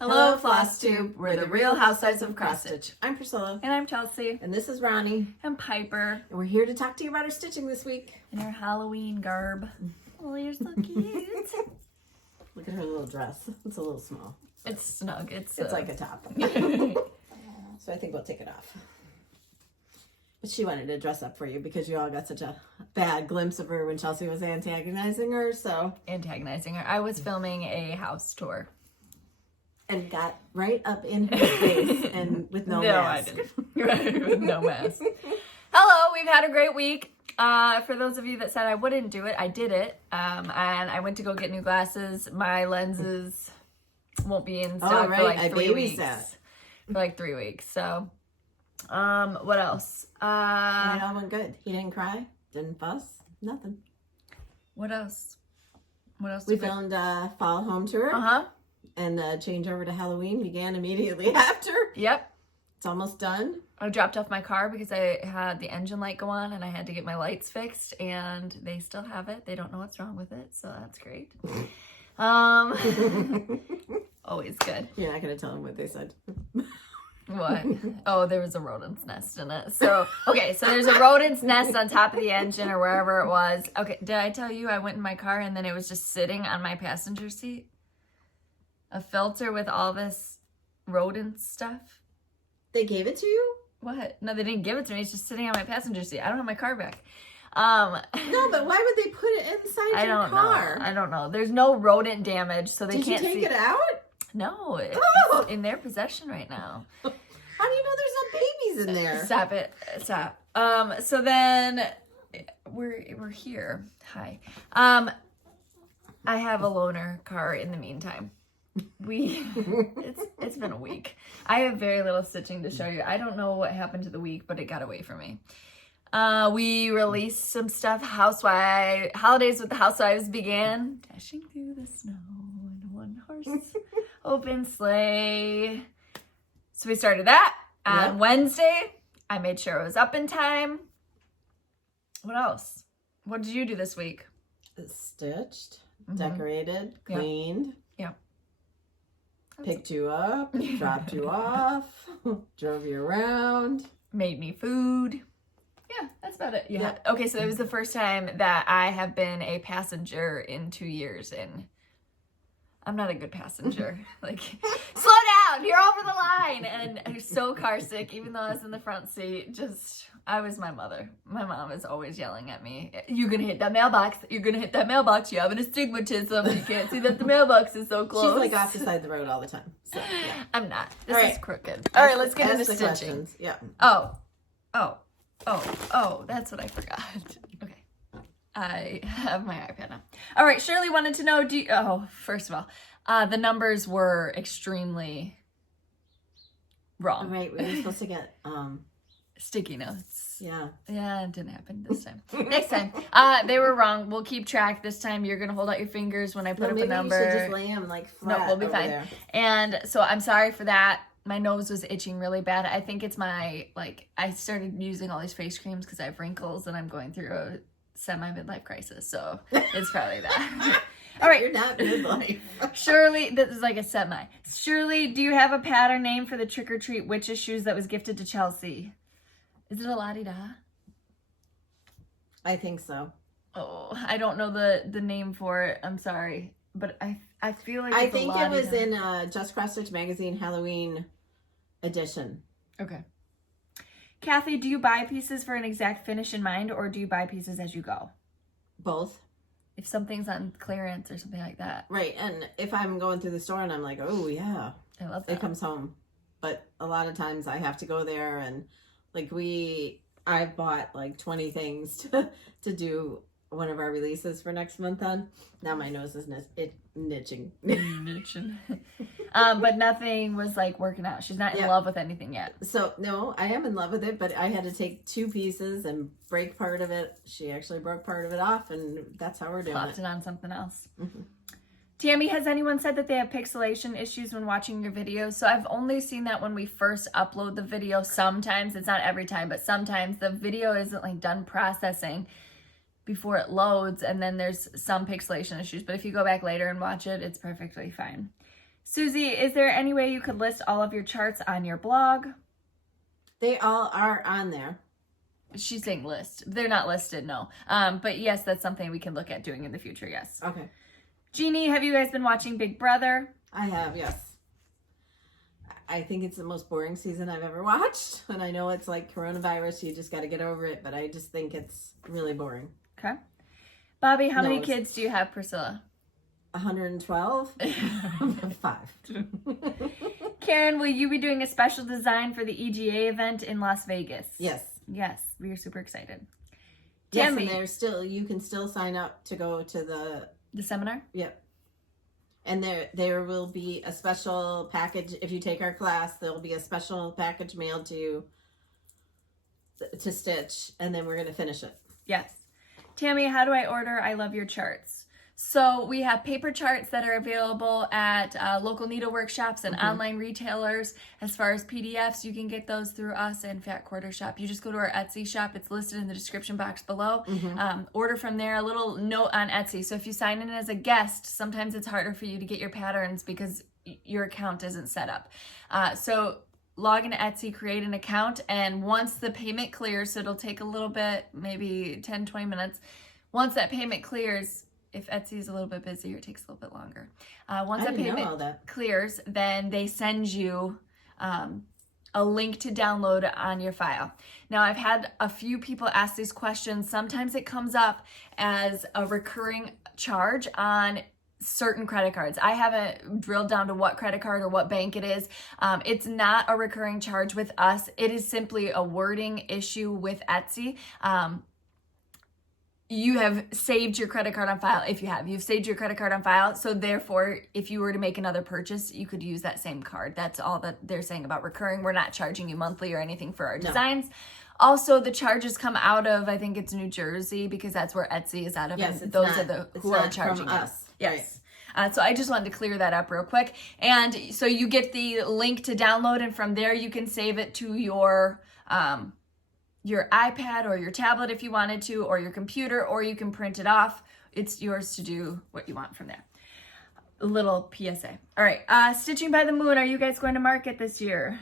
Hello, Flosstube. We're the Real Housewives of Cross Stitch. I'm Priscilla. And I'm Chelsea. And this is Ronnie. And Piper. And we're here to talk to you about our stitching this week. In her Halloween garb. Oh, you're so cute. Look at her little dress. It's a little small. It's snug. It's like a top. So I think we'll take it off. But she wanted to dress up for you because you all got such a bad glimpse of her when Chelsea was antagonizing her, so. Antagonizing her. I was filming a house tour. And got right up in her face and with no mask. I didn't. Right, with no mask. Hello, we've had a great week. For those of you that said I wouldn't do it, I did it. And I went to go get new glasses. My lenses won't be in stock for like 3 weeks. For like 3 weeks. So, what else? And it all went good. He didn't cry, didn't fuss, nothing. What else? What else? We filmed Fall Home Tour. And the changeover to Halloween began immediately after. Yep. It's almost done. I dropped off my car because I had the engine light go on and I had to get my lights fixed, and they still have it. They don't know what's wrong with it, so that's great. Always good. You're not going to tell them what they said. What? Oh, there was a rodent's nest in it. So, okay, so there's a rodent's nest on top of the engine or wherever it was. Okay, did I tell you I went in my car and then it was just sitting on my passenger seat? A filter with all this rodent stuff. They gave it to you? What? No, they didn't give it to me. It's just sitting on my passenger seat. I don't have my car back. No, but why would they put it inside your car? I don't know. There's no rodent damage, so they can't see. Did you take it out? No, it's in their possession right now. How do you know there's no babies in there? Stop it. Stop. So then we're here. Hi. I have a loaner car in the meantime. It's been a week. I have very little stitching to show you. I don't know what happened to the week, but it got away from me. We released some stuff. Holidays with the Housewives began. Dashing through the snow in a one-horse open sleigh. So we started that on Wednesday. I made sure it was up in time. What else? What did you do this week? Stitched, decorated, cleaned. Yeah. Picked you up, dropped you off, drove you around. Made me food. Yeah, that's about it. Yeah. Okay, so it was the first time that I have been a passenger in 2 years, and I'm not a good passenger. Like, slow down, you're over the line. And I was so car sick, even though I was in the front seat. I was my mother. My mom is always yelling at me. You're going to hit that mailbox. You're going to hit that mailbox. You have an astigmatism. You can't see that the mailbox is so close. She's like off the side of the road all the time. So, yeah. I'm not. This is crooked. All right, let's get into stitching. Questions. Yeah. Oh, that's what I forgot. Okay. I have my iPad now. All right, Shirley wanted to know, first of all, the numbers were extremely wrong. All right, we were supposed to get sticky notes. Yeah. Yeah, it didn't happen this time. Next time. They were wrong. We'll keep track this time. You're going to hold out your fingers when I put up a number. Maybe you should just lay them like flat. No, we'll be fine. There. And so I'm sorry for that. My nose was itching really bad. I think it's I started using all these face creams because I have wrinkles and I'm going through a semi-midlife crisis. So it's probably that. All right. You're not midlife. Shirley, this is like a semi. Shirley, do you have a pattern name for the trick-or-treat witch's shoes that was gifted to Chelsea? Is it a la-di-da? I think so. Oh, I don't know the name for it. I'm sorry. But I feel like it's I think it was in Just Cross Stitch Magazine Halloween edition. Okay. Kathy, do you buy pieces for an exact finish in mind, or do you buy pieces as you go? Both. If something's on clearance or something like that. Right, and if I'm going through the store and I'm like, oh yeah, I love that. It comes home. But a lot of times I have to go there and like I've bought like 20 things to do one of our releases for next month on. Now my nose is nitching. But nothing was like working out. She's not in love with anything yet. So no, I am in love with it, but I had to take 2 pieces and break part of it. She actually broke part of it off, and that's how we're doing Plopped it on something else. Mm-hmm. Tammy, has anyone said that they have pixelation issues when watching your videos? So I've only seen that when we first upload the video. Sometimes, it's not every time, but sometimes the video isn't like done processing before it loads, and then there's some pixelation issues. But if you go back later and watch it, it's perfectly fine. Susie, is there any way you could list all of your charts on your blog? They all are on there. She's saying list. They're not listed, no. But yes, that's something we can look at doing in the future, yes. Okay. Jeannie, have you guys been watching Big Brother? I have, yes. I think it's the most boring season I've ever watched. And I know it's like coronavirus, you just got to get over it. But I just think it's really boring. Okay. Bobby, how many kids do you have, Priscilla? 112? 5. Karen, will you be doing a special design for the EGA event in Las Vegas? Yes. Yes, we are super excited. Yes, Tammy, and you can still sign up to go to the seminar? Yep. And there will be a special package. If you take our class, there will be a special package mailed to you to stitch, and then we're going to finish it. Yes. Tammy, how do I order I Love Your Charts? So we have paper charts that are available at local needlework shops and online retailers. As far as PDFs, you can get those through us and Fat Quarter Shop. You just go to our Etsy shop. It's listed in the description box below. Order from there. A little note on Etsy. So if you sign in as a guest, sometimes it's harder for you to get your patterns because your account isn't set up. So log into Etsy, create an account, and once the payment clears, so it'll take a little bit, maybe 10, 20 minutes. Once that payment clears, if Etsy is a little bit busy, it takes a little bit longer. Once that payment clears, then they send you a link to download on your file. Now, I've had a few people ask these questions. Sometimes it comes up as a recurring charge on certain credit cards. I haven't drilled down to what credit card or what bank it is. It's not a recurring charge with us. It is simply a wording issue with Etsy. You have saved your credit card on file. If you have, you've saved your credit card on file. So therefore, if you were to make another purchase, you could use that same card. That's all that they're saying about recurring. We're not charging you monthly or anything for our designs. Also, the charges come out of, I think it's New Jersey, because that's where Etsy is out of. Yes, and those are who are charging us. Yes. Right. So I just wanted to clear that up real quick. And so you get the link to download, and from there you can save it to your iPad or your tablet if you wanted to, or your computer, or you can print it off. It's yours to do what you want from there. A little PSA. All right. Stitching by the Moon. Are you guys going to market this year?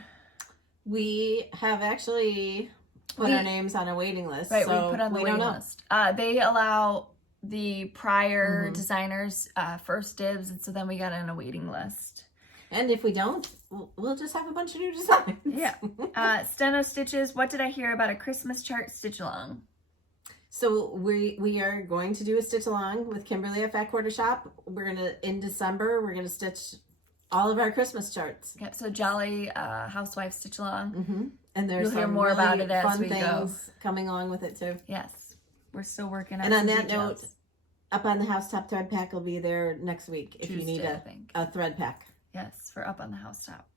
We have actually put our names on a waiting list. Right. So we put on the waiting list. They allow the prior designers first dibs, and so then we got on a waiting list. And if we don't, we'll just have a bunch of new designs. Yeah. Steno Stitches, what did I hear about a Christmas chart stitch along? So we are going to do a stitch along with Kimberly at Fat Quarter Shop. In December, we're gonna stitch all of our Christmas charts. Yep. So Jolly Housewives stitch along. And there's You'll hear more about it as fun we things go. Coming along with it too. Yes. We're still working on And on some that details. note, Up on the House Top Thread Pack will be there next week if you need a thread pack. Yes, for Up on the Housetop.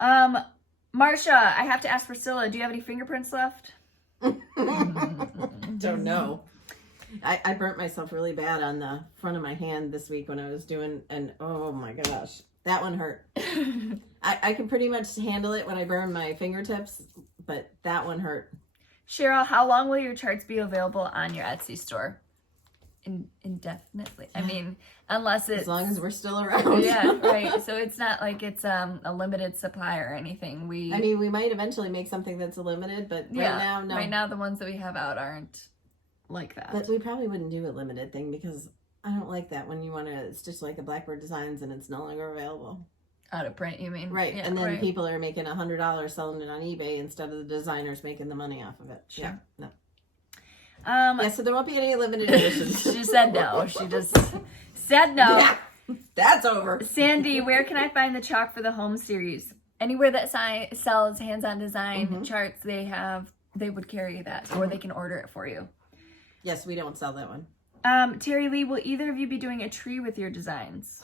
Marsha, I have to ask Priscilla, do you have any fingerprints left? Don't know. I burnt myself really bad on the front of my hand this week when I was doing, and oh my gosh, that one hurt. I can pretty much handle it when I burn my fingertips, but that one hurt. Cheryl, how long will your charts be available on your Etsy store? Indefinitely. I mean, unless it's... As long as we're still around. Yeah, right. So it's not like it's a limited supply or anything. I mean, we might eventually make something that's a limited, but right now, no. Right now, the ones that we have out aren't like that. But we probably wouldn't do a limited thing because I don't like that when you want to stitch like a Blackbird Designs and it's no longer available. Out of print, you mean? Right. Yeah, and then people are making $100 selling it on eBay instead of the designers making the money off of it. Sure. Yeah, no. Yeah, so there won't be any limited editions. She said no. She just said no. Yeah, that's over. Sandy, where can I find the chalk for the home series? Anywhere that sells hands-on design charts, they would carry that, or they can order it for you. Yes, we don't sell that one. Terry Lee, will either of you be doing a tree with your designs?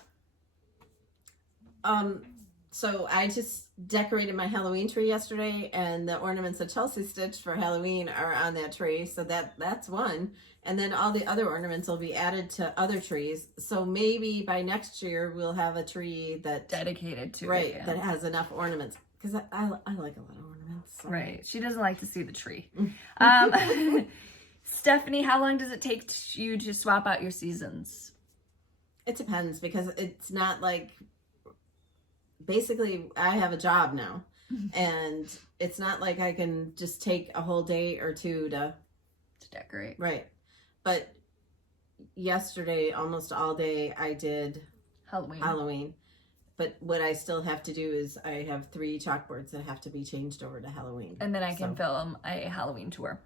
So I just decorated my Halloween tree yesterday, and the ornaments that Chelsea stitched for Halloween are on that tree. So that's one. And then all the other ornaments will be added to other trees. So maybe by next year we'll have a tree that dedicated to it, yeah, that has enough ornaments. Because I like a lot of ornaments. So. Right. She doesn't like to see the tree. Stephanie, how long does it take you to swap out your seasons? It depends, because it's not like basically I have a job now, and it's not like I can just take a whole day or two to decorate. Right. But yesterday, almost all day, I did Halloween. But what I still have to do is I have 3 chalkboards that have to be changed over to Halloween. And then I can film a Halloween tour.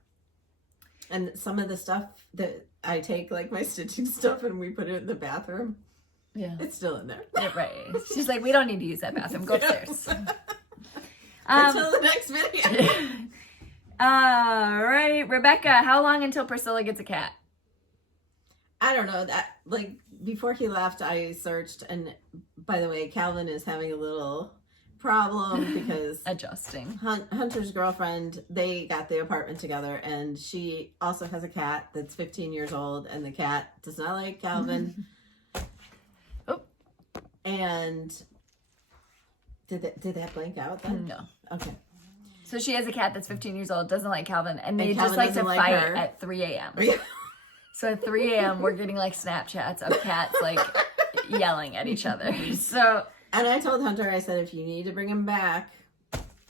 And some of the stuff that I take, like my stitching stuff, and we put it in the bathroom. Yeah. It's still in there. Yeah, right. She's like, we don't need to use that bathroom. Go upstairs. Until the next video. All right. Rebecca, how long until Priscilla gets a cat? I don't know. That, like, before he left, I searched, and by the way, Calvin is having a little problem because adjusting. Hunter's girlfriend, they got the apartment together, and she also has a cat that's 15 years old, and the cat does not like Calvin. Oh. And did that blank out then? No. Okay. So she has a cat that's 15 years old, doesn't like Calvin, and they Calvin just like to doesn't like fight her. at 3 a.m. Yeah. So at 3 a.m. we're getting like Snapchats of cats like yelling at each other. So. And I told Hunter, I said, if you need to bring him back,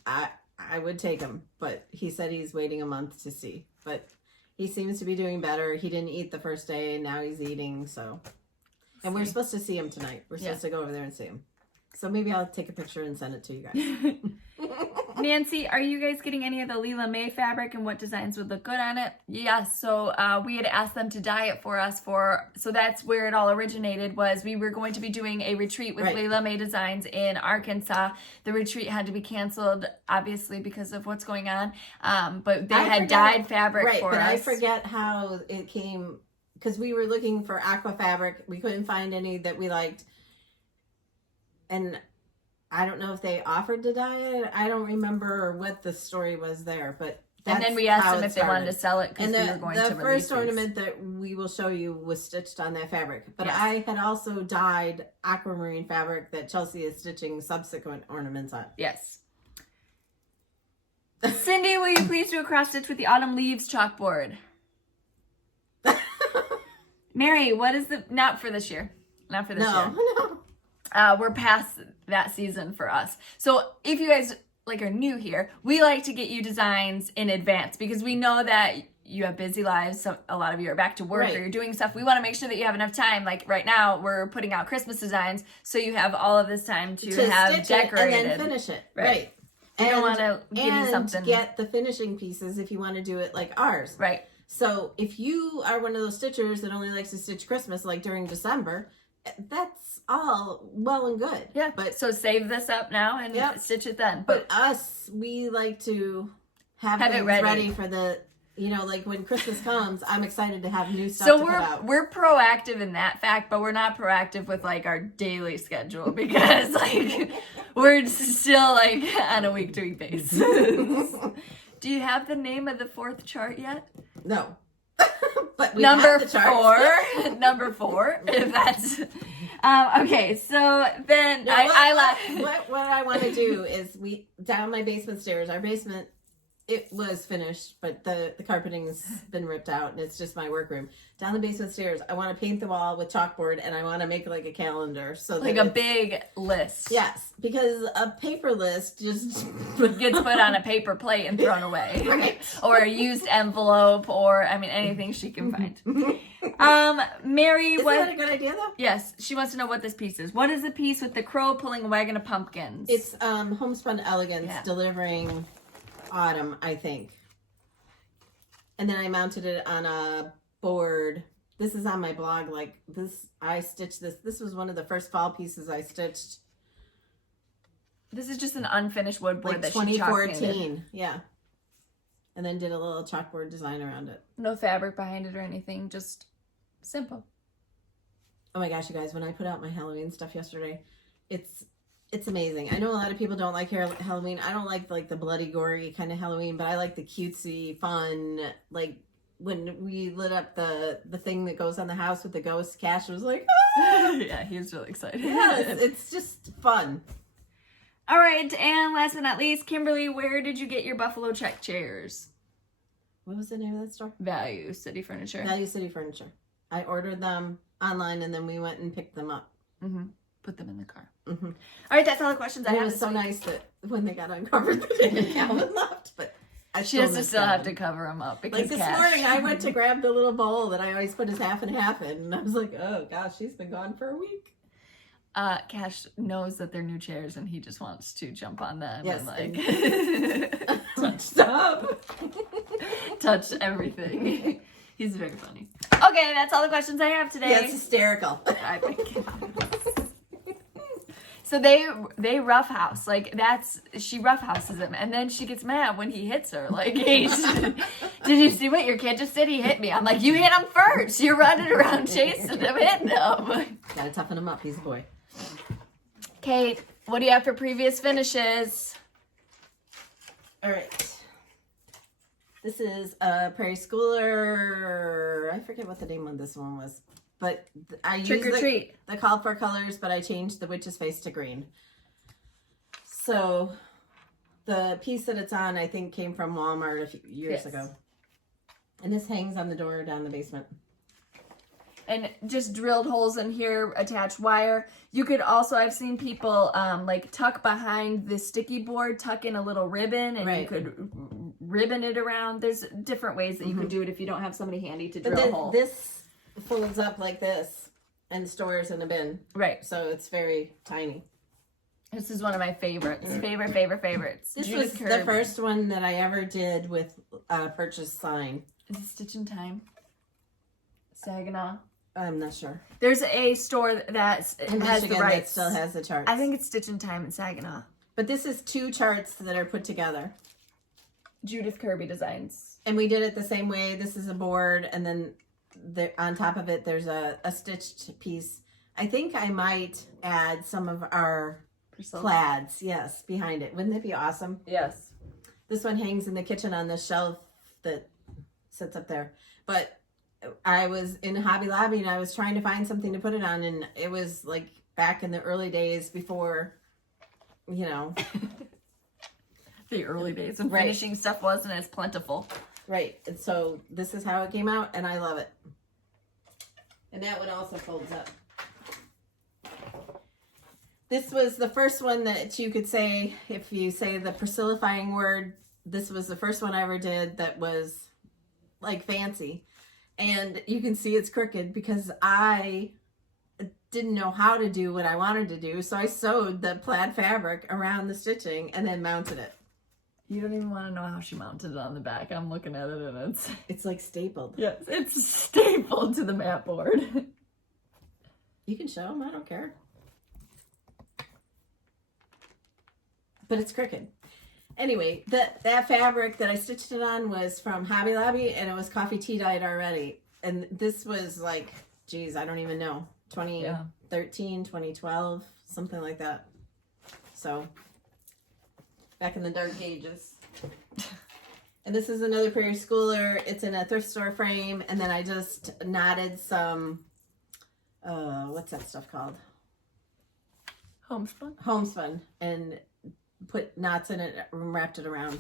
I would take him. But he said he's waiting a month to see. But he seems to be doing better. He didn't eat the first day, and now he's eating. So, and we're supposed to see him tonight. We're supposed to go over there and see him. So maybe I'll take a picture and send it to you guys. Nancy, are you guys getting any of the Leela May fabric, and what designs would look good on it? Yes, so we had asked them to dye it for us so that's where it all originated, was we were going to be doing a retreat with Leela May Designs in Arkansas. The retreat had to be canceled, obviously, because of what's going on, but they had dyed fabric for us. Right, but I forget how it came, because we were looking for aqua fabric. We couldn't find any that we liked. And I don't know if they offered to dye it. I don't remember what the story was there, but that's and then we asked them if they wanted to sell it because we were going to release the first ornament that we will show you was stitched on that fabric. But I had also dyed aquamarine fabric that Chelsea is stitching subsequent ornaments on. Yes. Cindy, will you please do a cross stitch with the autumn leaves chalkboard? Mary, what is not for this year? Not for this year. No. We're past that season for us. So if you guys are new here, we like to get you designs in advance because we know that you have busy lives. So a lot of you are back to work or you're doing stuff. We want to make sure that you have enough time. Like right now, we're putting out Christmas designs, so you have all of this time to have decorated and then finish it. Right. You don't want to give you something. Get the finishing pieces if you want to do it like ours. Right. So if you are one of those stitchers that only likes to stitch Christmas, like during December, that's all well and good. Yeah. But so save this up now and stitch it then. But us, we like to have things it ready for the, like when Christmas comes, I'm excited to have new stuff to put out. We're proactive in that fact, but we're not proactive with our daily schedule because we're still on a week-to-week basis. Do you have the name of the 4th chart yet? No. But we number have the charts. Number 4, if that's okay. So then what I want to do is down my basement stairs. Our basement, it was finished, but the carpeting's been ripped out, and it's just my workroom. Down the basement stairs, I want to paint the wall with chalkboard, and I want to make a calendar, so a big list. Yes, because a paper list just gets put on a paper plate and thrown away, right? Or a used envelope, or anything she can find. Mary, Isn't that a good idea though? Yes, she wants to know what this piece is. What is the piece with the crow pulling a wagon of pumpkins? It's Homespun Elegance delivering autumn, I think. And then I mounted it on a board. This is on my blog. I stitched this. This was one of the first fall pieces I stitched. This is just an unfinished wood board that 2014. Yeah. And then did a little chalkboard design around it. No fabric behind it or anything. Just simple. Oh my gosh, you guys! When I put out my Halloween stuff yesterday, it's amazing. I know a lot of people don't like Halloween. I don't like the bloody, gory kind of Halloween, but I like the cutesy, fun, when we lit up the thing that goes on the house with the ghost. Cash was like, ah! Yeah, he was really excited. Yeah, it's just fun. All right, and last but not least, Kimberly, where did you get your buffalo check chairs? What was the name of that store? Value City Furniture. Value City Furniture. I ordered them online, and then we went and picked them up. Mm-hmm. put them in the car. Mm-hmm. All right, that's all the questions I have. It was so nice that when they got uncovered, the day Calvin left, but she has to still have to cover them up because like this morning, I went to grab the little bowl that I always put his half and half in, and I was like, oh gosh, she's been gone for a week. Cash knows that they're new chairs, and he just wants to jump on them Yes, and like touch stuff, touch everything. He's very funny. Okay, that's all the questions I have today. Yeah, it's hysterical. I think. So they roughhouse, like she roughhouses him, and then she gets mad when he hits her. Like, hey, did you see what your kid just did? He hit me. I'm like, you hit him first. You're running around chasing him, hitting him. Gotta toughen him up. He's a boy. Kate, what do you have for previous finishes? All right. This is a Prairie Schooler. I forget what the name of this one was. But I Trick used or treat. the called for colors, but I changed the witch's face to green. So the piece that it's on, I think, came from Walmart a few years ago. And this hangs on the door down the basement. And just drilled holes in here, attached wire. You could also, I've seen people like tuck behind the sticky board, tuck in a little ribbon, and you could ribbon it around. There's different ways that you can do it if you don't have somebody handy to drill a hole. This folds up like this and stores in a bin. Right. So it's very tiny. This is one of my favorites. Favorites. This was the first one that I ever did with a purchase sign. Is it Stitch in Time? Saginaw? I'm not sure. There's a store that in has Michigan the rights. that still has the charts. I think it's Stitch in Time in Saginaw. But this is 2 charts that are put together. Judith Kirby Designs. And we did it the same way. This is a board, and then on top of it, there's a stitched piece. I think I might add some of our Priscilla. plaids, yes, behind it. Wouldn't it be awesome? Yes. This one hangs in the kitchen on this shelf that sits up there. But I was in Hobby Lobby and I was trying to find something to put it on, and it was like back in the early days before, you know. The early days when finishing stuff wasn't as plentiful. Right. And so this is how it came out, and I love it. And that one also folds up. This was the first one that you could say, if you say the Priscillifying word, this was the first one I ever did that was like fancy. And you can see it's crooked because I didn't know how to do what I wanted to do. So I sewed the plaid fabric around the stitching and then mounted it. You don't even want to know how she mounted it on the back. I'm looking at it and it's like stapled. Yes, it's stapled to the mat board. You can show them. I don't care. But it's crooked. Anyway, that fabric that I stitched it on was from Hobby Lobby, and it was coffee tea dyed already. And this was like, geez, I don't even know, 2013, 2012, something like that. So, back in the dark ages. And this is another Prairie Schooler. It's in a thrift store frame, and then I just knotted some, what's that stuff called? Homespun? Homespun, and put knots in it and wrapped it around.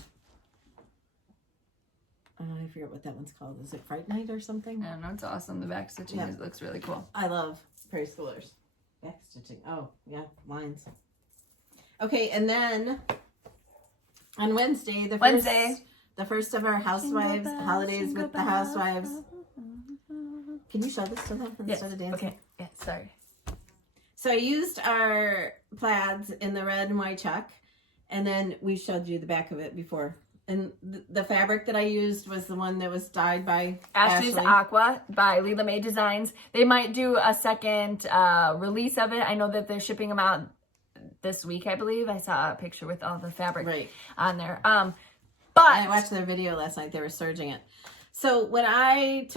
I forget what that one's called. Is it Fright Night or something? I don't know. It's awesome. The back stitching looks really cool. I love Prairie Schoolers. Back stitching. Oh, yeah, lines. Okay, and then on Wednesday, the first of our Housewives holidays with the Housewives. Can you show this to them instead of dancing? Okay. Yeah, sorry. So I used our plaids in the red and white check, and then we showed you the back of it before. And the fabric that I used was the one that was dyed by Ashley's Aqua by Leela May Designs. They might do a second release of it. I know that they're shipping them out this week, I believe. I saw a picture with all the fabric on there. But I watched their video last night. They were serging it. So when I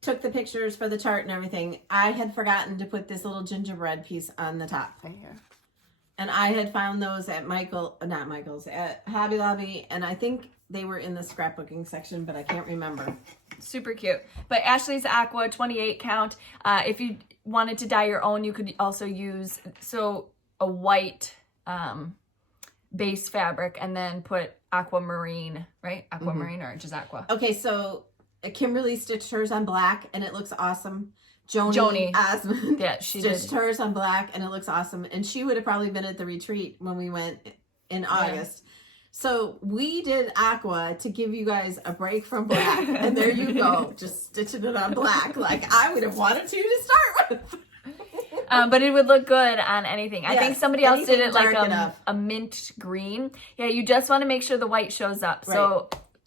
took the pictures for the chart and everything, I had forgotten to put this little gingerbread piece on the top. Right here. And I had found those at at Hobby Lobby, and I think they were in the scrapbooking section, but I can't remember. Super cute. But Ashley's Aqua, 28 count. If you wanted to dye your own, you could also use a white base fabric and then put aquamarine, right? Aquamarine or just aqua. Okay, so Kimberly stitched hers on black, and it looks awesome. Joni Osmond. Yeah, she stitched did. hers on black, and it looks awesome. And she would have probably been at the retreat when we went in August. So we did aqua to give you guys a break from black. And there you go, just stitching it on black like I would have wanted to start with. But it would look good on anything. I think somebody else did it like enough. a mint green. Yeah, you just want to make sure the white shows up. Right.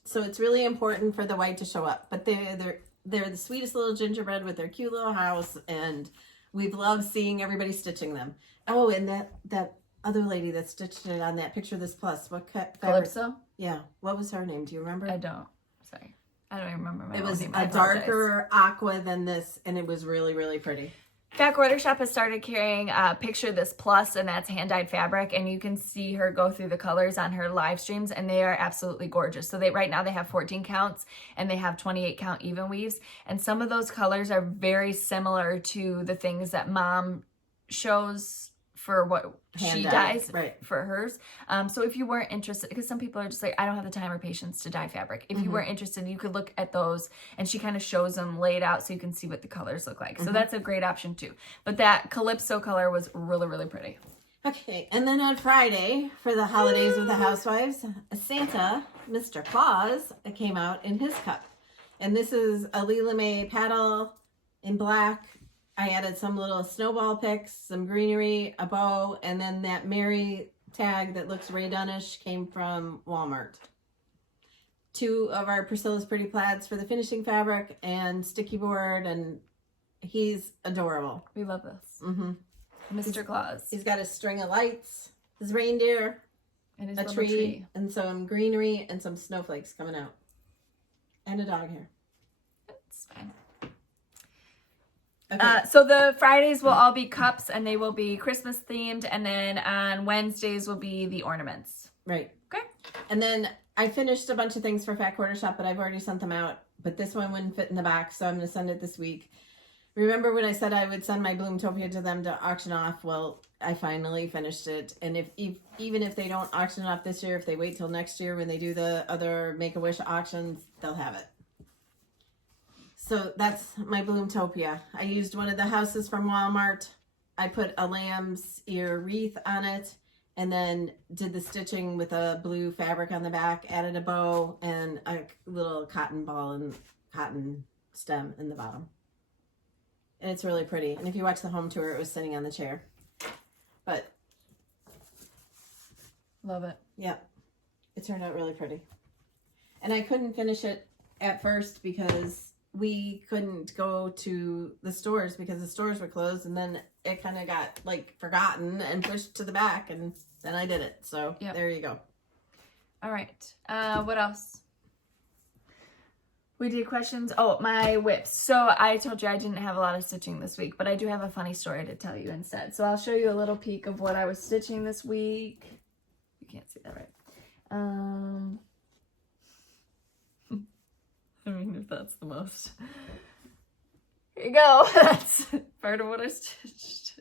So it's really important for the white to show up. But they're the sweetest little gingerbread with their cute little house, and we've loved seeing everybody stitching them. Oh, and that other lady that stitched it on that picture of this plus, what fabric? Calypso? Yeah. What was her name? Do you remember? I don't. Sorry. I don't even remember my It was name. a darker aqua than this, and it was really, really pretty. Fat Quarter Shop has started carrying Picture This Plus, and that's hand-dyed fabric, and you can see her go through the colors on her live streams, and they are absolutely gorgeous. So right now they have 14 counts, and they have 28 count even weaves, and some of those colors are very similar to the things that Mom shows for what she dyes for hers. So if you weren't interested, because some people are just like, I don't have the time or patience to dye fabric. If you weren't interested, you could look at those, and she kind of shows them laid out so you can see what the colors look like. So that's a great option too. But that Calypso color was really, really pretty. Okay, and then on Friday, for the holidays with the Housewives, Santa, Mr. Claus, came out in his cup. And this is a Lila May paddle in black. I added some little snowball picks, some greenery, a bow, and then that Mary tag that looks Ray Dunnish came from Walmart. 2 of our Priscilla's Pretty Plaids for the finishing fabric and sticky board, and he's adorable. We love this. Mr. Claus. He's got a string of lights, his reindeer, and his a tree, and some greenery, and some snowflakes coming out. And a dog hair. It's fine. Okay. So the Fridays will all be cups, and they will be Christmas themed, and then on Wednesdays will be the ornaments. Right. Okay. And then I finished a bunch of things for Fat Quarter Shop, but I've already sent them out. But this one wouldn't fit in the box, so I'm going to send it this week. Remember when I said I would send my Bloomtopia to them to auction off? Well, I finally finished it. And even if they don't auction it off this year, if they wait till next year when they do the other Make-A-Wish auctions, they'll have it. So that's my Bloomtopia. I used one of the houses from Walmart. I put a lamb's ear wreath on it, and then did the stitching with a blue fabric on the back, added a bow and a little cotton ball and cotton stem in the bottom. And it's really pretty. And if you watch the home tour, it was sitting on the chair. But love it. Yeah, it turned out really pretty. And I couldn't finish it at first because we couldn't go to the stores because the stores were closed, and then it kind of got like forgotten and pushed to the back, and then I did it. So There you go. All right. What else? We did questions. Oh, my whips. So I told you I didn't have a lot of stitching this week, but I do have a funny story to tell you instead. So I'll show you a little peek of what I was stitching this week. You can't see that, right? I mean, if that's the most. Here you go. That's part of what I stitched.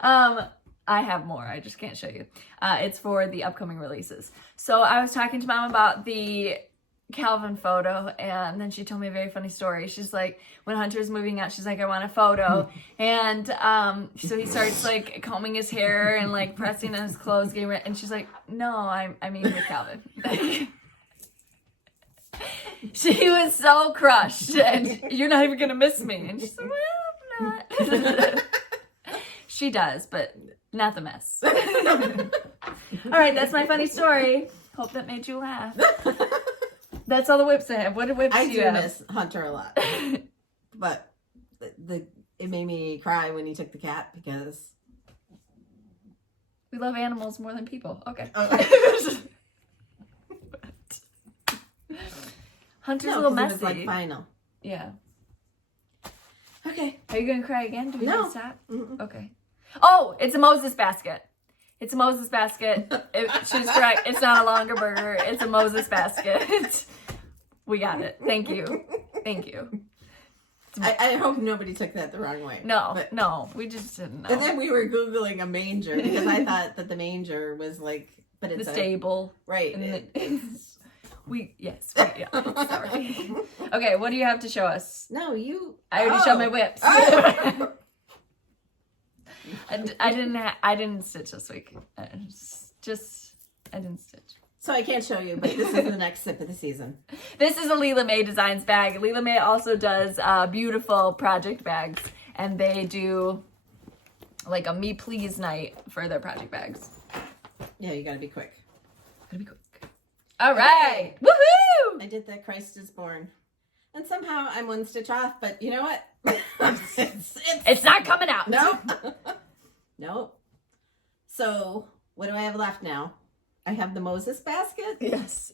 I have more. I just can't show you. It's for the upcoming releases. So I was talking to Mom about the Calvin photo, and then she told me a very funny story. She's like, when Hunter's moving out, she's like, I want a photo. And so he starts like combing his hair and like pressing on his clothes, getting ready. And she's like, no, I mean with Calvin. She was so crushed, and you're not even gonna miss me. And she's like, well, I'm not. She does, but not the mess. All right, that's my funny story. Hope that made you laugh. That's all the whips I have. What whips do you have? I do miss Hunter a lot, but it made me cry when he took the cat because we love animals more than people. Okay. Hunter's a little messy. It was like final. Yeah. Okay. Are you gonna cry again? Do we need to stop? Mm-mm. Okay. Oh, it's a Moses basket. It's a Moses basket. She's correct. It's not a longer burger. It's a Moses basket. We got it. Thank you. Thank you. I hope nobody took that the wrong way. No, we just didn't know. And then we were Googling a manger because I thought that the manger was like, but it's the stable. Right. Yeah, sorry. Okay, what do you have to show us? No, you. I already showed my whips. Oh. I didn't stitch this week. I didn't stitch. So I can't show you, but this is the next sip of the season. This is a Leela May Designs bag. Leela May also does beautiful project bags, and they do like a Me Please night for their project bags. Yeah, you gotta be quick. Gotta be quick. All right. Woohoo! I did the Christ is Born. And somehow I'm one stitch off, but you know what? It's not coming out. Nope. Nope. So, what do I have left now? I have the Moses basket. Yes.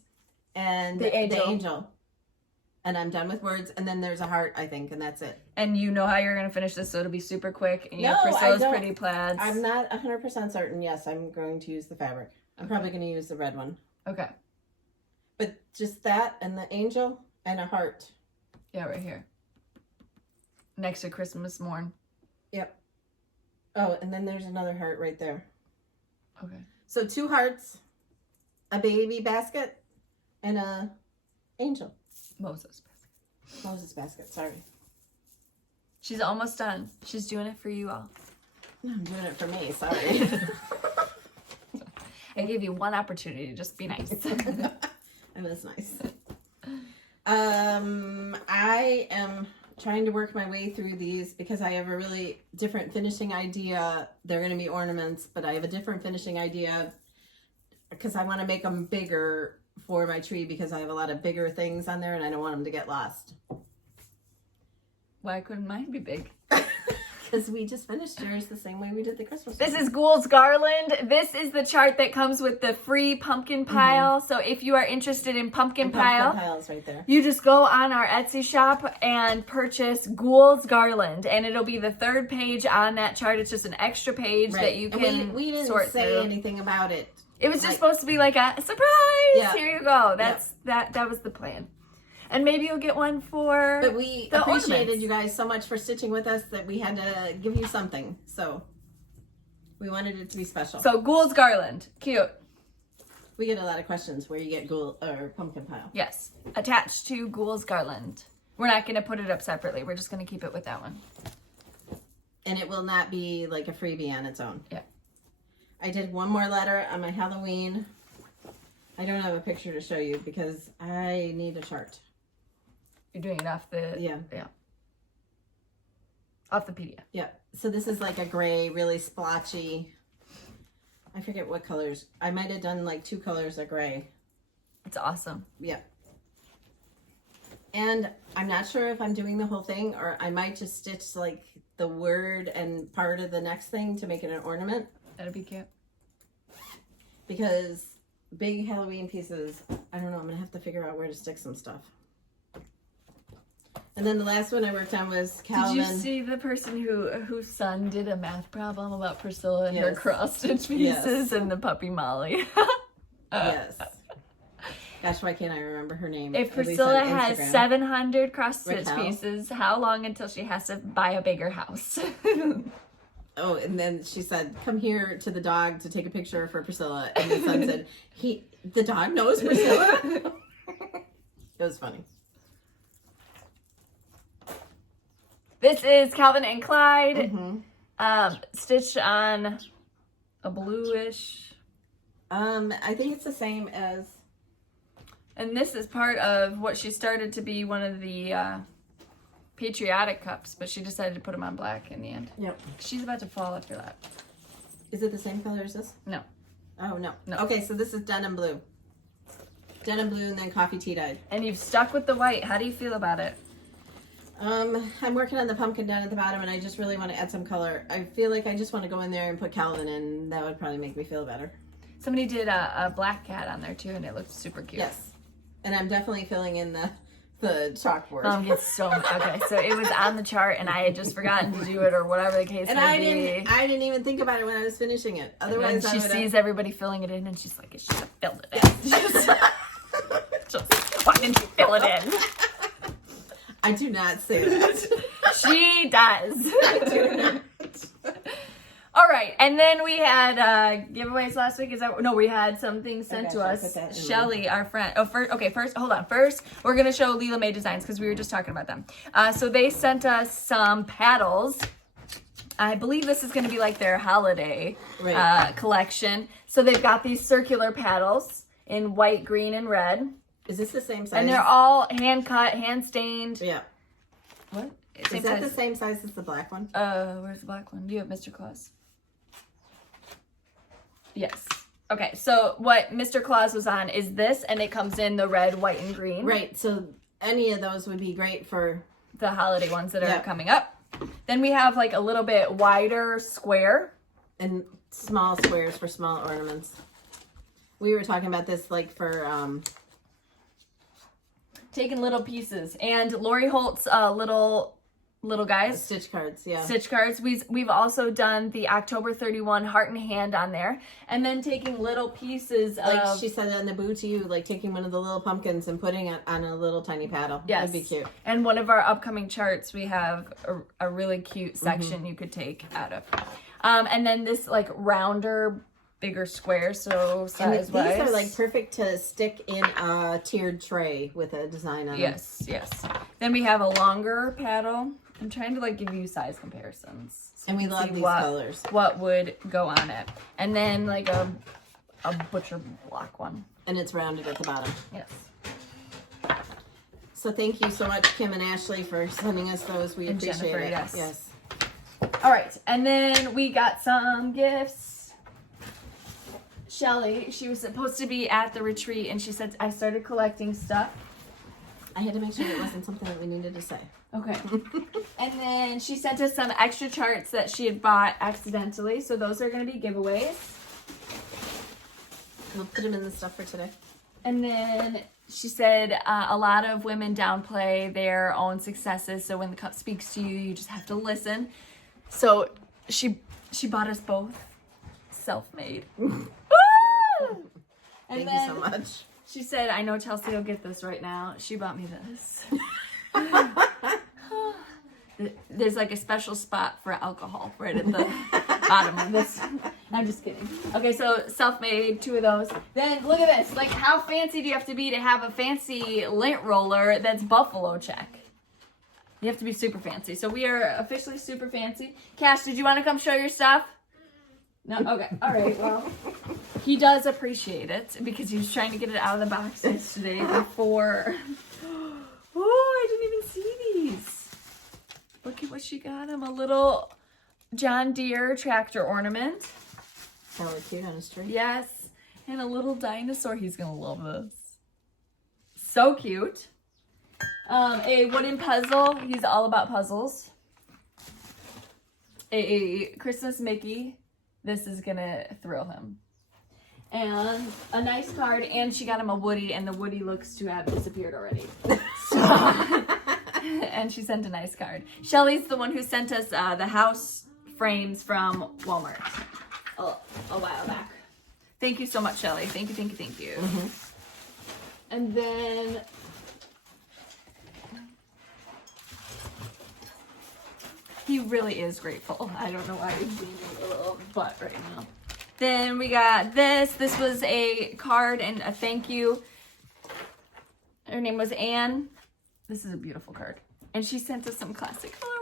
And the angel. And I'm done with words. And then there's a heart, I think, and that's it. And you know how you're going to finish this, so it'll be super quick. And you No, have Priscilla's I don't. pretty plaids. I'm not 100% certain. Yes, I'm going to use the fabric. I'm probably going to use the red one. Okay. But just that and the angel and a heart. Yeah, right here. Next to Christmas morn. Yep. Oh, and then there's another heart right there. Okay. So 2 hearts, a baby basket, and a angel. Moses basket. Moses basket, sorry. She's almost done. She's doing it for you all. I'm doing it for me, sorry. I gave you one opportunity to just be nice. It was nice. I am trying to work my way through these because I have a really different finishing idea. They're going to be ornaments, but I have a different finishing idea because I want to make them bigger for my tree because I have a lot of bigger things on there and I don't want them to get lost. Why couldn't mine be big? Because we just finished yours the same way we did the Christmas This one. is Ghoul's Garland. This is the chart that comes with the free pumpkin pile. So if you are interested in pumpkin pile, piles right there. you just go on our Etsy shop and purchase Ghoul's Garland. And it'll be the 3rd page on that chart. It's just an extra page that you can and we didn't sort say through. anything about it. It was just like- supposed to be like a surprise. Yeah. Here you go. That was the plan. And maybe you'll get one for But we the appreciated ornaments. you guys so much for stitching with us that we had to give you something. So we wanted it to be special. So Ghoul's Garland. Cute. We get a lot of questions where you get ghoul or pumpkin pile. Yes. Attached to Ghoul's Garland. We're not going to put it up separately. We're just going to keep it with that one. And it will not be like a freebie on its own. Yeah. I did one more letter on my Halloween. I don't have a picture to show you because I need a chart. You're doing it off the off the PDF. Yeah. So this is like a gray, really splotchy. I forget what colors. I might have done like 2 colors of gray. It's awesome. Yeah. And I'm not sure if I'm doing the whole thing or I might just stitch like the word and part of the next thing to make it an ornament. That'd be cute. Because big Halloween pieces, I don't know, I'm going to have to figure out where to stick some stuff. And then the last one I worked on was Calvin. Did you see the person whose son did a math problem about Priscilla and her Yes. cross-stitch pieces Yes. and the puppy Molly? Yes. Gosh, why can't I remember her name? If At least Priscilla on has Instagram. 700 cross-stitch Raquel? pieces, how long until she has to buy a bigger house? Oh, and then she said, come here to the dog to take a picture for Priscilla. And the son said, the dog knows Priscilla? It was funny. This is Calvin and Clyde, Mm-hmm. stitched on a bluish. I think it's the same as... And this is part of what she started to be one of the patriotic cups, but she decided to put them on black in the end. Yep. She's about to fall off your lap. Is it the same color as this? No. Oh, no. No. Okay, so this is denim blue. Denim blue and then coffee tea dyed. And you've stuck with the white. How do you feel about it? I'm working on the pumpkin down at the bottom and I just really want to add some color. I feel like I just want to go in there and put Calvin in. That would probably make me feel better. Somebody did a black cat on there too, and it looked super cute. Yes. And I'm definitely filling in the chalkboard. It's so okay. So it was on the chart, and I had just forgotten to do it, or whatever the case and may be. I didn't even think about it when I was finishing it. And Otherwise, then she I would sees everybody filling it in, and she's like, "It should have filled it in." Just why didn't you fill it in? I do not say that. She does. I do not. All right, and then we had giveaways last week. We had something sent to us. Shelly, our friend. First, hold on. First, we're gonna show Leela May Designs because we were just talking about them. So they sent us some paddles. I believe this is gonna be like their holiday collection. So they've got these circular paddles in white, green, and red. Is this the same size? And they're all hand cut, hand stained. Yeah. What? Is that the same size as the black one? Where's the black one? Do you have Mr. Claus? Yes. Okay, so what Mr. Claus was on is this, and it comes in the red, white, and green. Right, so any of those would be great for the holiday ones that are coming up. Then we have like a little bit wider square. And small squares for small ornaments. We were talking about this like for... taking little pieces. And Lori Holt's little guys. Stitch cards, yeah. Stitch cards. We've also done the October 31 heart and hand on there. And then taking little pieces like she said in the boo to you, like taking one of the little pumpkins and putting it on a little tiny paddle. Yes. That'd be cute. And one of our upcoming charts, we have a really cute section you could take out of. And then this like rounder, bigger square, so size-wise. These are like perfect to stick in a tiered tray with a design on it. Yes, yes. Then we have a longer paddle. I'm trying to like give you size comparisons. So and we love these colors. What would go on it. And then like a butcher block one. And it's rounded at the bottom. Yes. So thank you so much, Kim and Ashley, for sending us those. We appreciate Jennifer, it. Yes. All right. And then we got some gifts. Shelly, she was supposed to be at the retreat, and she said, I started collecting stuff. I had to make sure it wasn't something that we needed to say. Okay. And then she sent us some extra charts that she had bought accidentally, so those are going to be giveaways. We'll put them in the stuff for today. And then she said a lot of women downplay their own successes, so when the cup speaks to you, you just have to listen. So she bought us both self-made. Thank you so much. She said, I know Chelsea will get this right now. She bought me this. There's like a special spot for alcohol right at the bottom of this. I'm just kidding. Okay, so self-made, 2 of those. Then look at this. Like, how fancy do you have to be to have a fancy lint roller that's buffalo check? You have to be super fancy. So we are officially super fancy. Cash, did you want to come show your stuff? No? Okay. All right. Well, he does appreciate it because he was trying to get it out of the box yesterday before. Oh, I didn't even see these. Look at what she got him. A little John Deere tractor ornament. That look cute on his tree. Yes. And a little dinosaur. He's going to love this. So cute. A wooden puzzle. He's all about puzzles. A Christmas Mickey. This is gonna thrill him. And a nice card, and she got him a Woody, and the Woody looks to have disappeared already. So, and she sent a nice card. Shelly's the one who sent us the house frames from Walmart a while back. Thank you so much, Shelly. Thank you, thank you, thank you. Mm-hmm. And then he really is grateful. I don't know why he's being a little butt right now. Then we got this. This was a card and a thank you. Her name was Anne. This is a beautiful card. And she sent us some classic color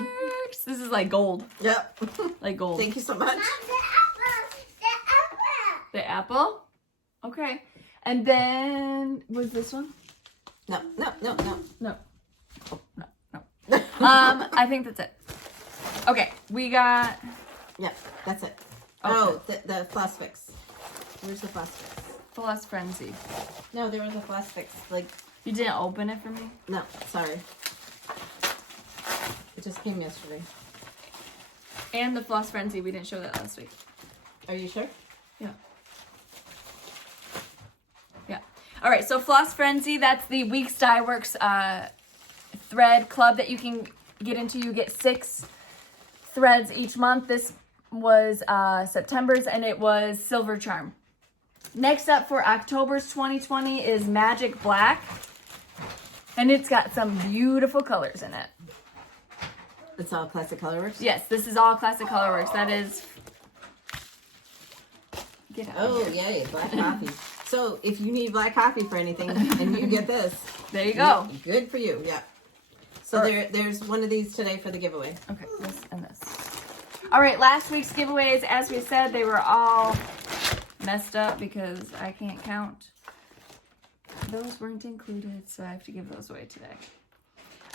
works. This is like gold. Yep. Like gold. Thank you so much. The apple? Okay. And then, was this one? No. No. I think that's it. Okay, we got... Yep, that's it. Okay. Oh, the Floss Fix. Where's the Floss Fix? Floss Frenzy. No, there was a Floss Fix. Like, you didn't open it for me? No, sorry. It just came yesterday. And the Floss Frenzy, we didn't show that last week. Are you sure? Yeah. Yeah. All right, so Floss Frenzy, that's the Weeks Dye Works thread club that you can get into. You get 6 threads each month. This was September's, and it was Silver Charm. Next up for October's 2020 is Magic Black, and it's got some beautiful colors in it. It's all Classic Colorworks? Yes, this is all Classic Colorworks. That is... Get out Oh, of here. yay, black coffee. So if you need black coffee for anything and you get this, There you go. Good for you. Yeah. So there's one of these today for the giveaway. Okay, this and this. All right, last week's giveaways, as we said, they were all messed up because I can't count. Those weren't included, so I have to give those away today.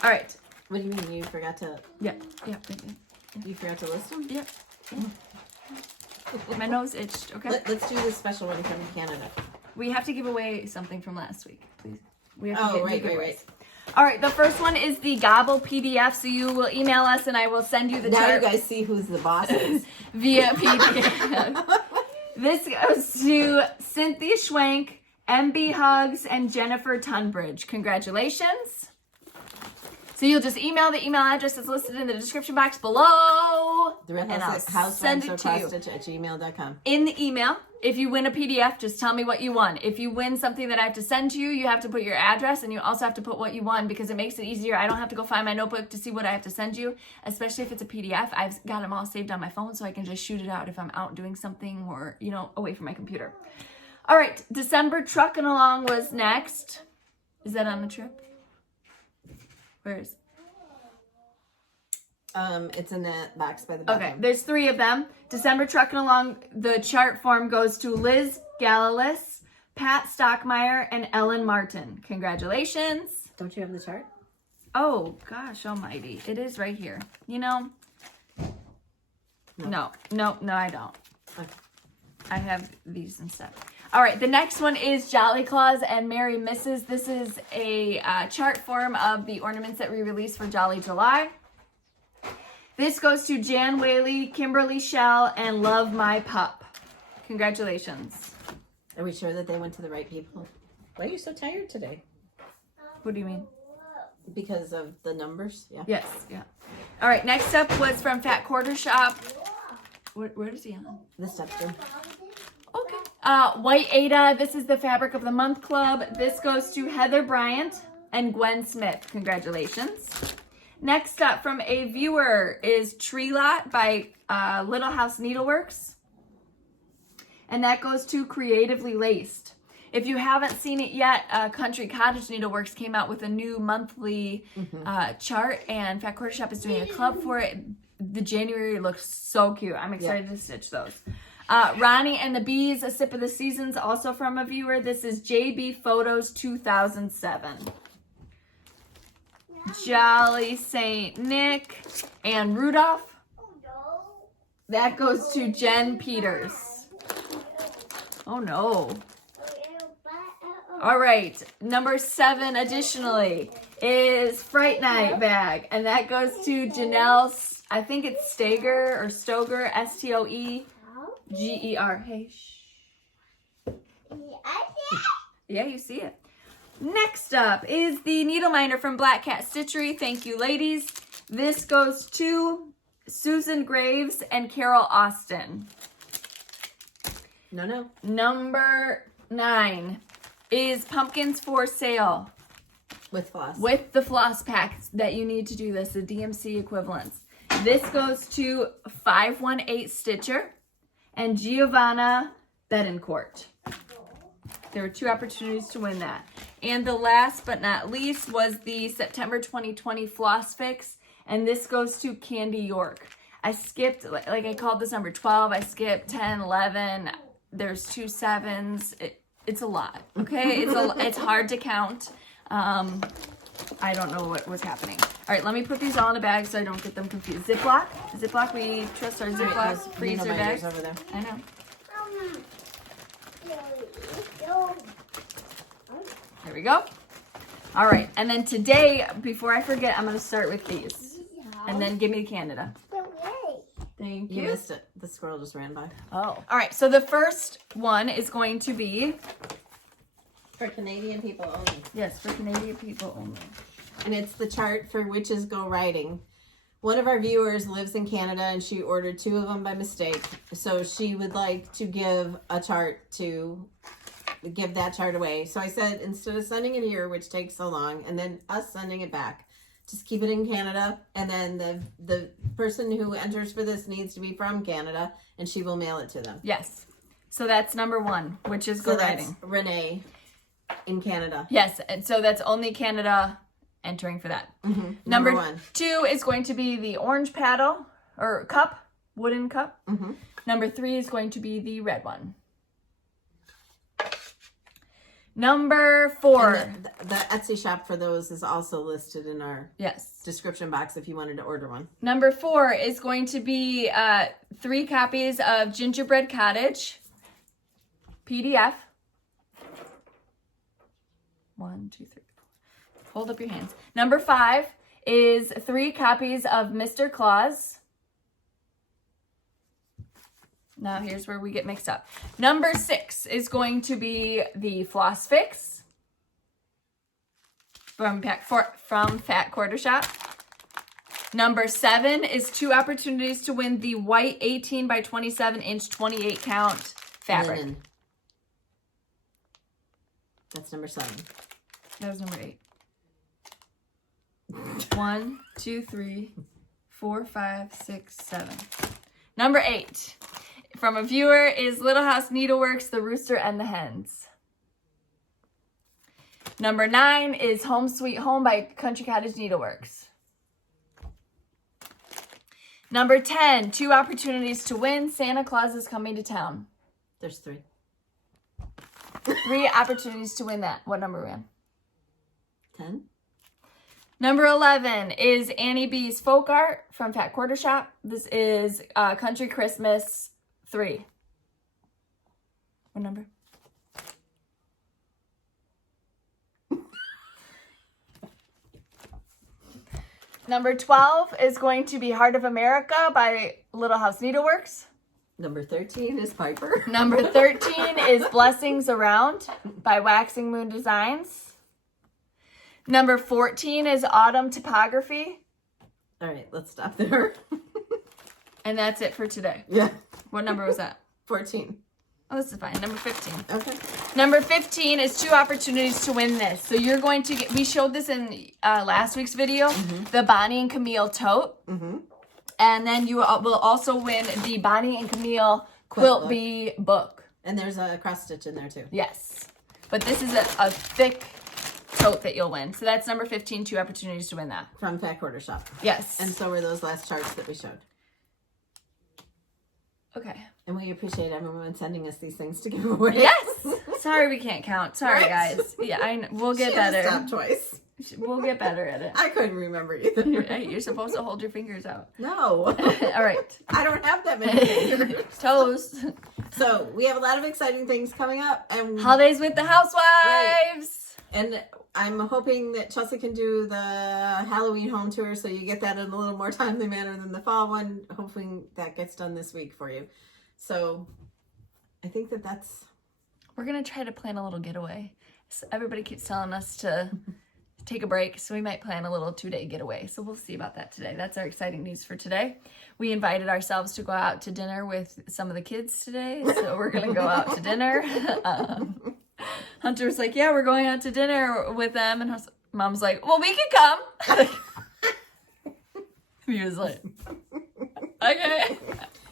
All right. What do you mean? You forgot to? Yeah. You forgot to list them? Yep. My nose itched. Okay. Let's do this special one from Canada. We have to give away something from last week, please. We have to Right. All right, the first one is the Gobble PDF. So you will email us, and I will send you the now chart you guys see who's the boss is. via PDF. This goes to Cynthia Schwank, MB Hugs, and Jennifer Tunbridge. Congratulations. So you'll just email the email address that's listed in the description box below. The Red and I'll Housewives send or it to you. crossstitch@gmail.com. In the email, if you win a PDF, just tell me what you won. If you win something that I have to send to you, you have to put your address, and you also have to put what you won because it makes it easier. I don't have to go find my notebook to see what I have to send you, especially if it's a PDF. I've got them all saved on my phone so I can just shoot it out if I'm out doing something or, you know, away from my computer. All right, December Truckin' Along was next. Is that on the trip? Where is it? It's in that box by the bathroom. Okay, there's 3 of them. December Truckin' Along, the chart form goes to Liz Galalis, Pat Stockmeyer, and Ellen Martin. Congratulations. Don't you have the chart? Oh, gosh almighty. It is right here. You know? No, I don't. Okay. I have these instead. All right, the next one is Jolly Claus and Merry Misses. This is a chart form of the ornaments that we released for Jolly July. This goes to Jan Whaley, Kimberly Shell, and Love My Pup. Congratulations. Are we sure that they went to the right people? Why are you so tired today? What do you mean? Because of the numbers? Yeah. Yes, yeah. All right, next up was from Fat Quarter Shop. Where is he on? This stuff's good. Okay. White Ada, this is the Fabric of the Month Club. This goes to Heather Bryant and Gwen Smith. Congratulations. Next up from a viewer is Tree Lot by Little House Needleworks. And that goes to Creatively Laced. If you haven't seen it yet, Country Cottage Needleworks came out with a new monthly chart, and Fat Quarter Shop is doing a club for it. The January looks so cute. I'm excited to stitch those. Ronnie and the Bees, A Sip of the Seasons, also from a viewer. This is JB Photos 2007. Jolly Saint Nick and Rudolph. That goes to Jen Peters. Oh no. All right, number 7 additionally is Fright Night bag, and that goes to Janelle, I think it's Steger or Stoger, Stoeger. Hey, shh. Yeah, you see it. Next up is the Needle Minder from Black Cat Stitchery. Thank you, ladies. This goes to Susan Graves and Carol Austin. No. Number 9 is Pumpkins for Sale. With floss. With the floss packs that you need to do this, the DMC equivalents. This goes to 518 Stitcher and Giovanna Bedencourt. There were 2 opportunities to win that. And the last but not least was the September 2020 Floss Fix, and this goes to Candy York. I skipped, like I called this number 12, I skipped 10, 11, there's 2 7s. It's a lot, okay? It's hard to count. I don't know what was happening. All right, let me put these all in a bag so I don't get them confused. Ziploc, we trust our Ziploc freezer bags. Over there. I know. There we go. All right, and then today, before I forget, I'm going to start with these. And then give me Canada. Thank you. You missed it. The squirrel just ran by. Oh. All right, so the first one is going to be... For Canadian people only. Yes, for Canadian people only. And it's the chart for Witches Go Riding. One of our viewers lives in Canada, and she ordered 2 of them by mistake. So she would like to give a chart to give that chart away. So I said, instead of sending it here, which takes so long, and then us sending it back, just keep it in Canada, and then the person who enters for this needs to be from Canada, and she will mail it to them. Yes. So that's number 1, which is So good that's writing. Renee in Canada. Yes, and so that's only Canada entering for that. Mm-hmm. Number 1. 2 is going to be the orange paddle or cup, wooden cup. Mm-hmm. Number 3 is going to be the red one. Number 4. And the Etsy shop for those is also listed in our Yes. description box if you wanted to order one. Number 4 is going to be 3 copies of Gingerbread Cottage PDF. 1, 2, 3, 4. Hold up your hands. Number 5 is 3 copies of Mr. Claus. Now here's where we get mixed up. Number 6 is going to be the Floss Fix from Fat Quarter Shop. Number 7 is 2 opportunities to win the white 18 by 27 inch 28 count fabric. Linen. That's number 7. That was number 8. 1, 2, 3, 4, 5, 6, 7. Number 8 from a viewer is Little House Needleworks, The Rooster and the Hens. Number 9 is Home Sweet Home by Country Cottage Needleworks. Number 10, 2 opportunities to win. Santa Claus is Coming to Town. There's 3. 3 opportunities to win that. What number are we on? 10. Number 11 is Annie B's Folk Art from Fat Quarter Shop. This is Country Christmas 3. What number? Number 12 is going to be Heart of America by Little House Needleworks. Number 13 is Piper. Number 13 is Blessings Around by Waxing Moon Designs. Number 14 is Autumn Topography. All right, let's stop there. And that's it for today. Yeah. What number was that? 14. Oh, this is fine. Number 15. Okay. Number 15 is 2 opportunities to win this. So you're going to get, we showed this in last week's video, the Bonnie and Camille tote. Mm-hmm. And then you will also win the Bonnie and Camille Quilt Bee book. And there's a cross stitch in there too. Yes. But this is a thick tote that you'll win. So that's number 15, 2 opportunities to win that. From Fat Quarter Shop. Yes. And so were those last charts that we showed. Okay. And we appreciate everyone sending us these things to give away. Yes. Sorry we can't count. Sorry, Right? guys. Yeah, we'll get She better. stopped twice. We'll get better at it. I couldn't remember either. Hey, you're supposed to hold your fingers out. No. All right. I don't have that many fingers. Toes. So we have a lot of exciting things coming up. And Holidays with the Housewives. And I'm hoping that Chelsea can do the Halloween home tour so you get that in a little more timely manner than the fall one. Hopefully that gets done this week for you. So I think that's... We're going to try to plan a little getaway. So everybody keeps telling us to take a break, so we might plan a little 2-day getaway. So we'll see about that today. That's our exciting news for today. We invited ourselves to go out to dinner with some of the kids today, so we're going to go out to dinner. Hunter was like, yeah, we're going out to dinner with them. And Mom's like, well, we can come. He was like, okay.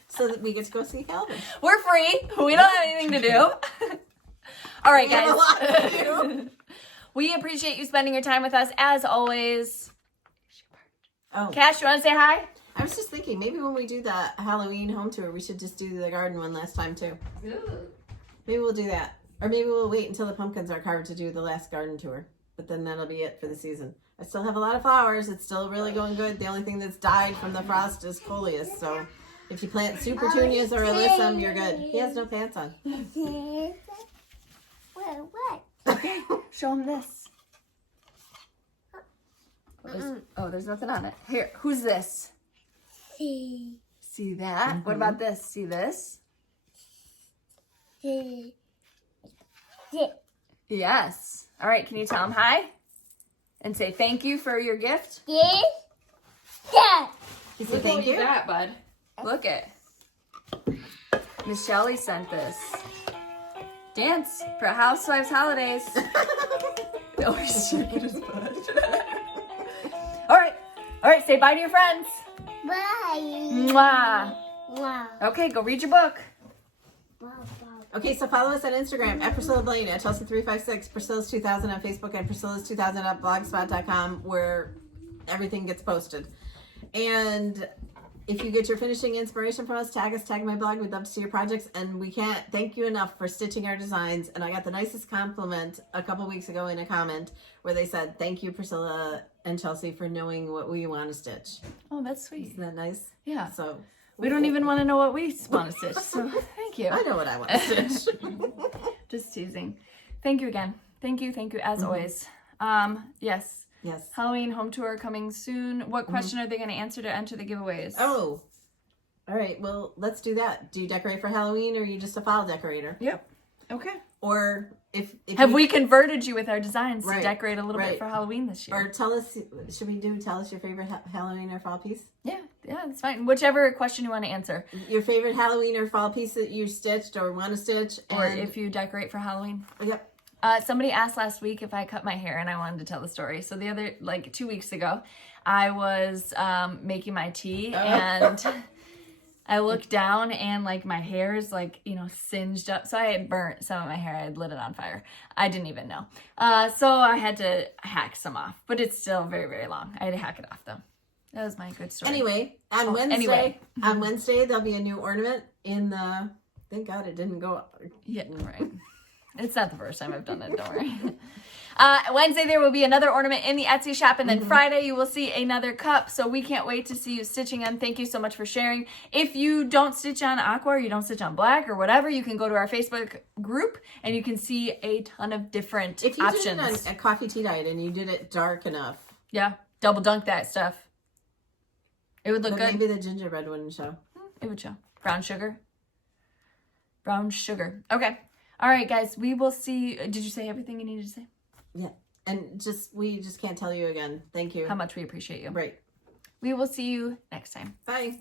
So that we get to go see Calvin. We're free. We don't have anything to do. All right, We have guys. a lot to do. We appreciate you spending your time with us as always. Oh, Cash, you want to say hi? I was just thinking, maybe when we do the Halloween home tour, we should just do the garden one last time too. Maybe we'll do that. Or maybe we'll wait until the pumpkins are carved to do the last garden tour. But then that'll be it for the season. I still have a lot of flowers. It's still really going good. The only thing that's died from the frost is coleus. So if you plant super petunias or alyssum, you're good. He has no pants on. What? Okay, show him this. There's nothing on it. Here, who's this? See. See that? What about this? See this? See. Yes. All right, can you tell him hi? And say thank you for your gift? Yeah. Yeah. You say thank you. got, bud. Look it. Miss Shelley sent this. Dance for Housewives holidays. Oh, he's shaking his butt. All right, say bye to your friends. Bye. Mwah. Wow. Okay, go read your book. Okay, so follow us on Instagram at Priscilla Blaine, at Chelsea356, Priscilla's 2000 on Facebook, and Priscilla's 2000 at blogspot.com, where everything gets posted. And if you get your finishing inspiration from us, tag us, tag my blog. We'd love to see your projects. And we can't thank you enough for stitching our designs. And I got the nicest compliment a couple weeks ago in a comment where they said, thank you, Priscilla and Chelsea, for knowing what we want to stitch. Oh, that's sweet. Isn't that nice? Yeah. So We don't even want to know what we want to stitch, so thank you. I know what I want to stitch. Just teasing. Thank you again. Thank you, as always. Yes. Yes. Halloween home tour coming soon. What question are they going to answer to enter the giveaways? Oh. All right. Well, let's do that. Do you decorate for Halloween, or are you just a fall decorator? Yep. Okay. Or if Have we converted you with our designs to Right, decorate a little bit right. for Halloween this year? Or tell us, tell us your favorite Halloween or fall piece? Yeah, that's fine. Whichever question you want to answer. Your favorite Halloween or fall piece that you stitched or want to stitch. Or if you decorate for Halloween. Yep. Somebody asked last week if I cut my hair, and I wanted to tell the story. So the other, 2 weeks ago, I was making my tea, and I looked down, and my hair is singed up. So I had burnt some of my hair. I had lit it on fire. I didn't even know. So I had to hack some off, but it's still very, very long. I had to hack it off though. That was my good story. Anyway, on Wednesday there'll be a new ornament in the. Thank God it didn't go. Yeah, right. It's not the first time I've done it, don't worry. Wednesday there will be another ornament in the Etsy shop, and then Friday you will see another cup, so we can't wait to see you stitching them. Thank you so much for sharing. If you don't stitch on aqua, or you don't stitch on black, or whatever, you can go to our Facebook group, and you can see a ton of different If you options. did it on a coffee tea dyed and you did it dark enough. Yeah, double dunk that stuff. It would look But good. maybe the gingerbread wouldn't show. It would show. Brown sugar. Brown sugar. Okay. All right, guys. We will see. Did you say everything you needed to say? Yeah. And we just can't tell you again. Thank you. How much we appreciate you. Right. We will see you next time. Bye.